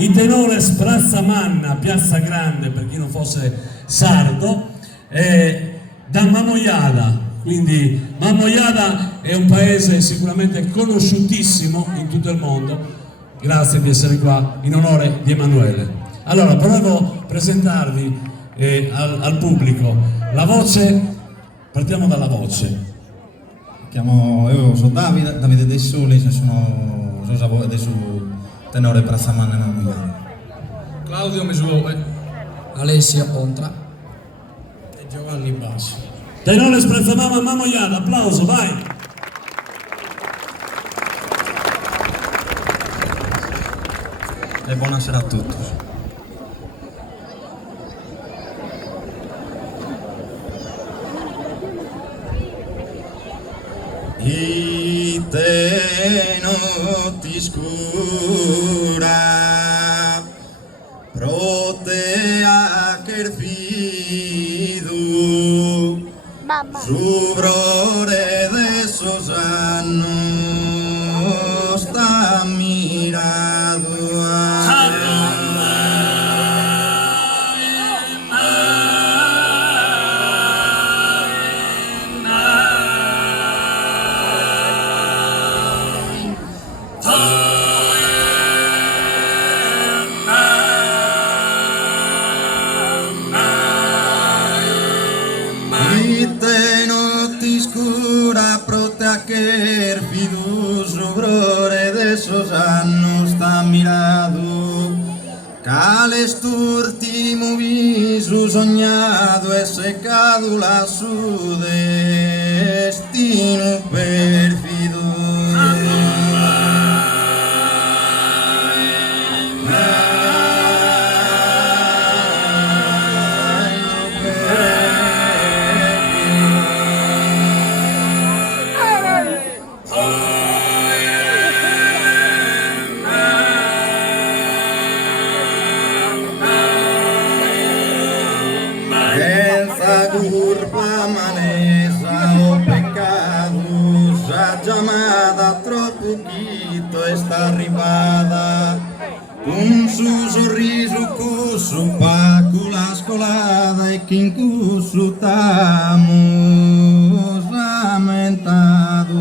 i tenores Sprazzamanna, Piazza Grande, per chi non fosse sardo, da Mamoiada. Quindi Mamoiada è un paese sicuramente conosciutissimo in tutto il mondo. Grazie di essere qua in onore di Emanuele. Allora, volevo presentarvi al pubblico la voce, partiamo dalla voce. Io sono Davide dei Soli, sono adesso tenore Sprazzamanna e Mamoiada. Claudio Mesuove, Alessia Ontra e Giovanni Bassi. Tenore Sprazzamanna, Mamoiada, applauso, vai! E buonasera a tutti. I te notti scura protea cherfidu subrore de esos años está mirado te notti scura protea che fidus obrore de esos años está mirado cales turtimo visu soñado e secado la su destino perfido. Curva manesa o pecados, a llamada troppo poquito está arribada, con su sorriso cuso paco la scolada e che in cuso tamo lamentado.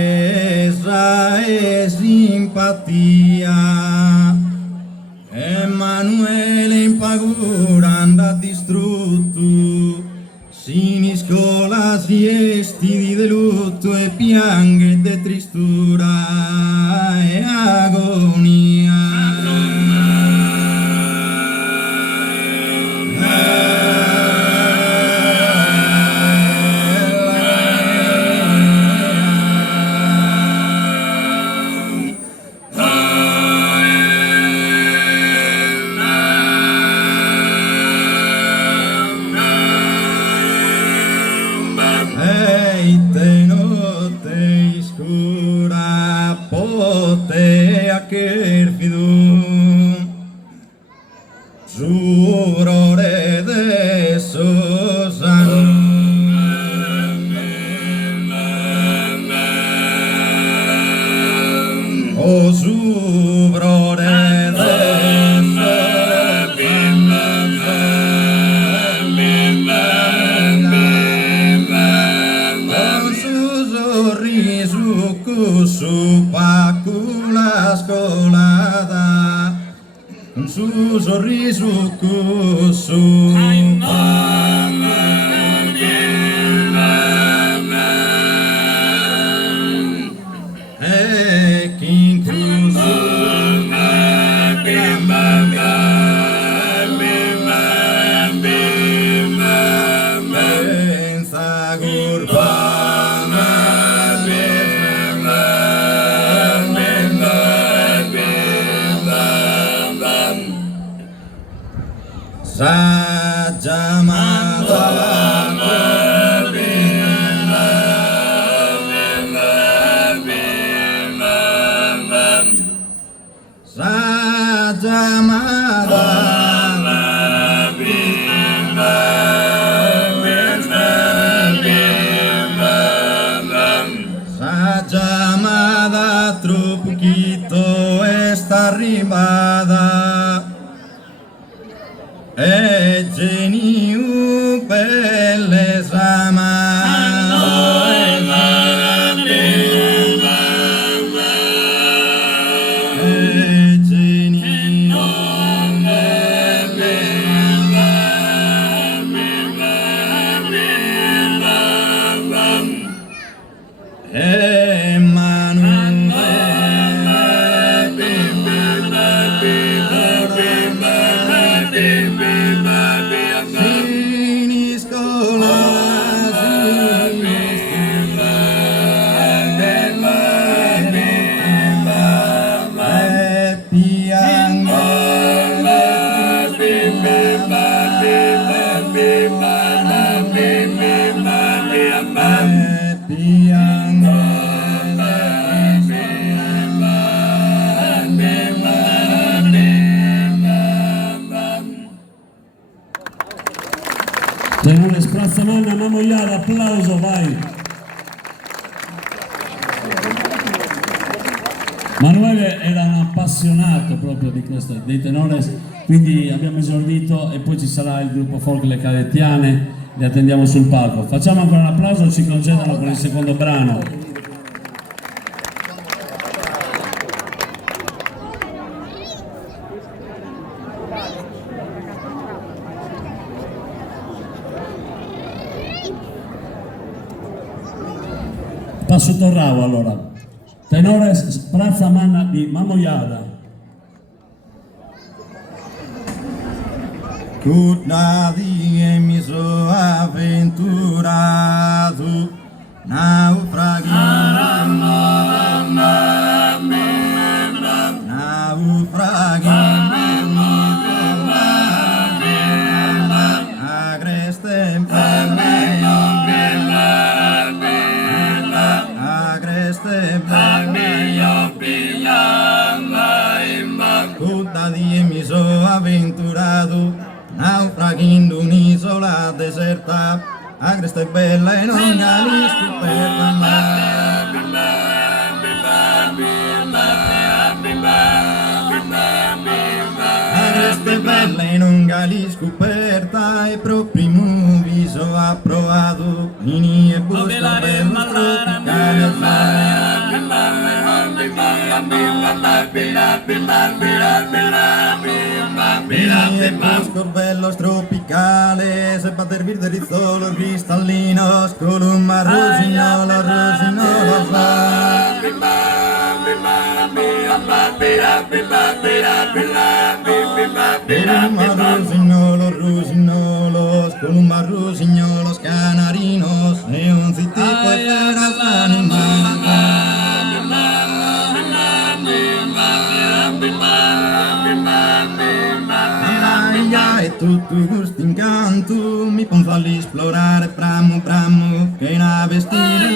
Bellezza e simpatia, Emanuele in paura andà distrutto, si scola si esti di lutto e piange de tristura e agonia. Te notte scura potea che fidu surore de esos o subrore de su pacula scolada, con su sorriso cusso e chi incluso pensa gurbana sa llamada tro poquito está rimada e geniu belle Tenore Sprazzamanna, Mamoiada, applauso, vai! Manuele era un appassionato proprio dei tenores, quindi abbiamo esordito e poi ci sarà il gruppo folk Le Cadettiane, li attendiamo sul palco. Facciamo ancora un applauso, ci concedano con il secondo brano. Passo Torrao allora, tenore Sprazzamanna di Mamoiada. Nadie mi so avventurato, nadie mi so avventurato, naufraghi in un'isola deserta, agreste e bella e non gali scoperta agreste e bella e non gali scoperta e proprio in un viso approvato, in e busta bella tropicale e busco bello tropicale se batter vir de rizzolo cristallinos con un rossignolo rosignolos con un rosignolos canarinos e un zittito e peras animales e tutto i gusti incanto mi pon falli esplorare bramo che na vestire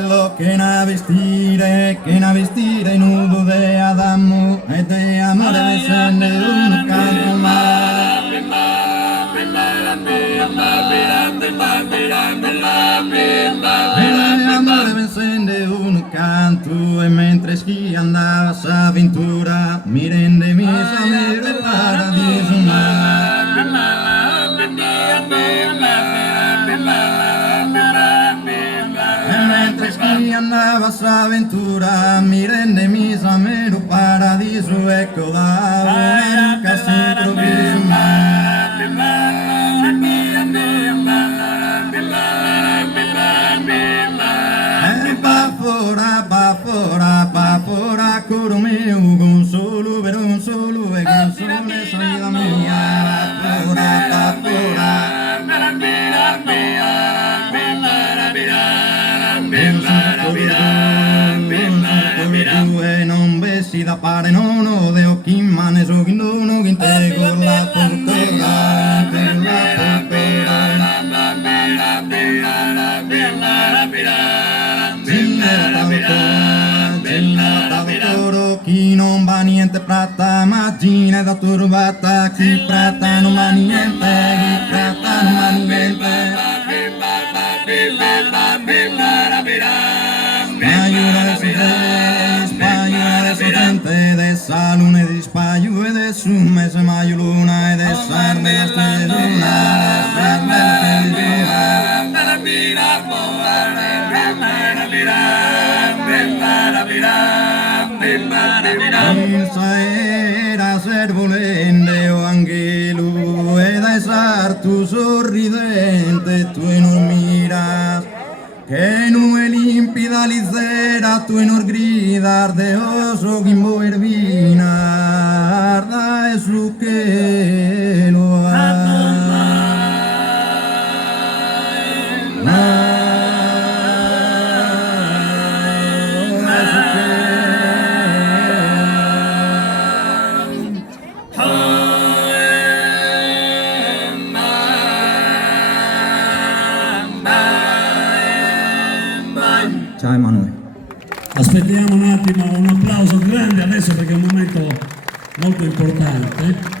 lo che na vestire che na vestire nudo de Adamo e de amore me scende un canto amore me scende un canto e mentre schi andava s'avventura mi rende mi sapere il paradiso e mentre schi andava s'avventura mi rende mi sapere il paradiso ecco da un caso improvviso Bafora, coro meu, con solo, per un solo, e con sole soy la mia, bafora. Un solo, da pare nono de occhi mane so gindono ginte con la puntora con la puntora chi non va niente pratta immagina da turbata chi pratta non va niente chi pratta non va niente Spagnola de gente de sa luna di spaio e de su mese maio luna e de sar de la stelle luna Pensa era ser volente o angelo e da esar tu sorridente tu non miras que no è limpida lizera tu enor gridar de oso gimbo ervinar da es lo que lo Ciao Emanuele. Aspettiamo un attimo un applauso grande adesso perché è un momento molto importante.